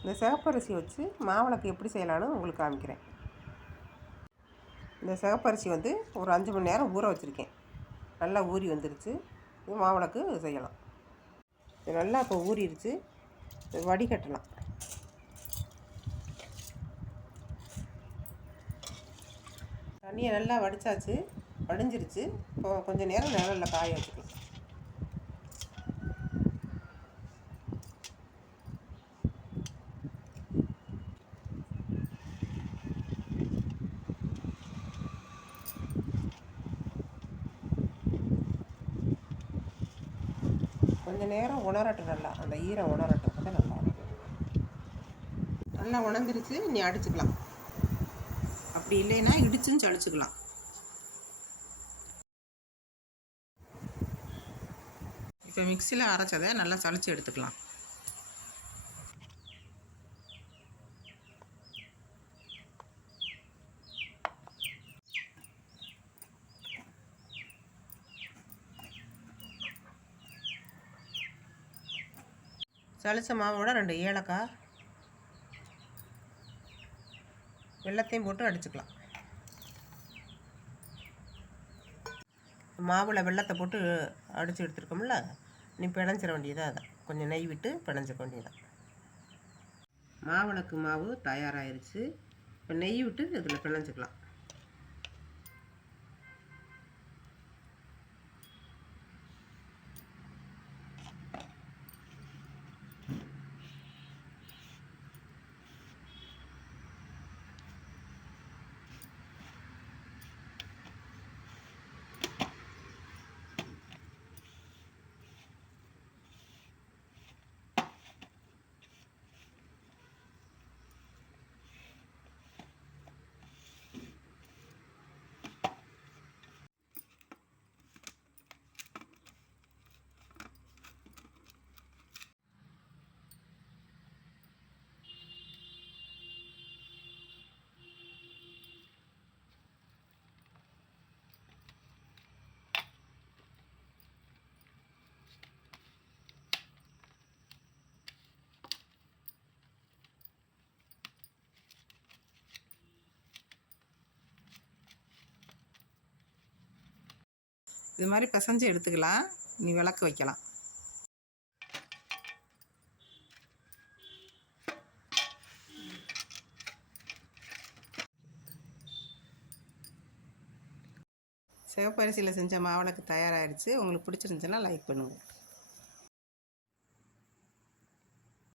இந்த சிகப்பரிசி வச்சு மாவிளக்கு எப்படி செய்யலான்னு உங்களுக்கு காமிக்கிறேன். இந்த சிகப்பரிசி வந்து ஒரு 5 மணி நேரம் ஊற வச்சுருக்கேன். நல்லா ஊறி வந்துருச்சு. இது மாவிளக்கு செய்யலாம். இது நல்லா இப்போ ஊறிடுச்சு. வடிகட்டலாம். தண்ணியை நல்லா வடித்தாச்சு, வடிஞ்சிருச்சு. இப்போ கொஞ்சம் நேரம் நிழலில் காய வச்சுக்கலாம். கொஞ்சம் நேரம் உணரட்டும், நல்லா அந்த ஈரம் உணரட்டும், தான் நல்லா இருக்கும். நல்லா உணர்ந்துருச்சு. நீ அடிச்சுக்கலாம். அப்படி இல்லைன்னா இடிச்சும் சளிச்சுக்கலாம். இப்போ மிக்சியில் அரைச்சதை நல்லா சளிச்சு எடுத்துக்கலாம். சளிச்ச மாவோட 2 ஏலக்காய் வெல்லத்தையும் போட்டு அடிச்சுக்கலாம். மாவில் வெல்லத்தை போட்டு அடித்து எடுத்துருக்கோம்ல, நீ பிணைஞ்சிட வேண்டியதாக. அதை கொஞ்சம் நெய் விட்டு பிணைஞ்சிக்க வேண்டியதான். மாவிளக்கு மாவு தயாராகிருச்சு. இப்போ நெய் விட்டு இதில் பிணைஞ்சிக்கலாம். இது மாதிரி பிசைஞ்சு எடுத்துக்கலாம். நீ விளக்கு வைக்கலாம். சிவப்பரிசியில் செஞ்ச மாவிளக்கு தயாராகிடுச்சு. உங்களுக்கு பிடிச்சிருந்துச்சுன்னா லைக் பண்ணுங்கள்.